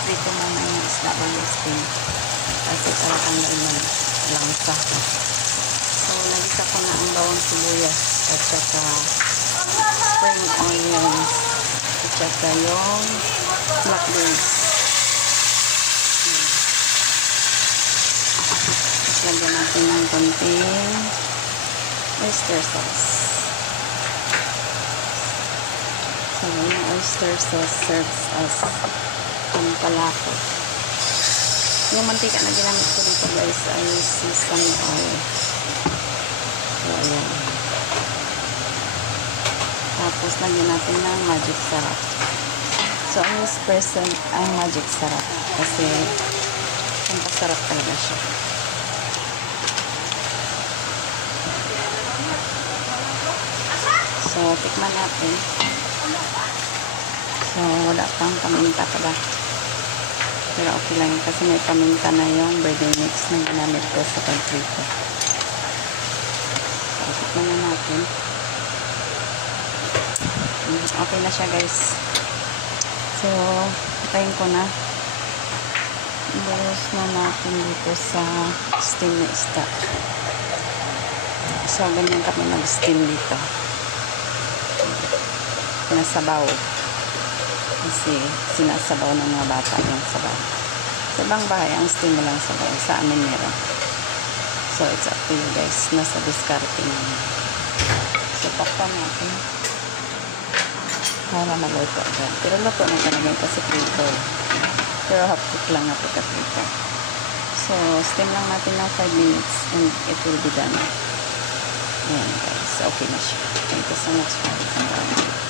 iprito muna yung isda o yung steam. Kasi para tanggalin ng langsa. So, nagisa ko na ang bawang sibuyas at saka spring onions at saka yung black beans. Tapos lagyan natin ng konting oyster sauce. So, yung oyster sauce serves as pampalako. Yung mantika na ginamit ko dito guys ay sesame oil. So, ayan. Tapos, lagyan natin ng magic sarap. So, ang percent ang magic sarap kasi pampasarap talaga siya. So, tikman natin. So, wala pang paminta pala. Pero okay lang kasi may paminta na yung birthday mix na ginamit ko sa pagprito. So, tikman na natin. Okay na siya guys. So, patayin ko na. Ibuhos na natin dito sa steam na isda. So, ganyan kami mag-steam dito. Nasabaw. Kasi sinasabaw ng mga bata yung sabaw. Sa ibang bahay, ang steam mo lang sabaw. Sa amin meron. So, it's up to you guys. Nasa diskarte namin. So, pakpan natin. Para maluto agad. Pero luto na talaga kasi prito. Pero half cook lang na pagka-prito. So, steam lang natin ng 5 minutes and it will be done. Ayan guys. Okay na siya. Thank you so much for watching.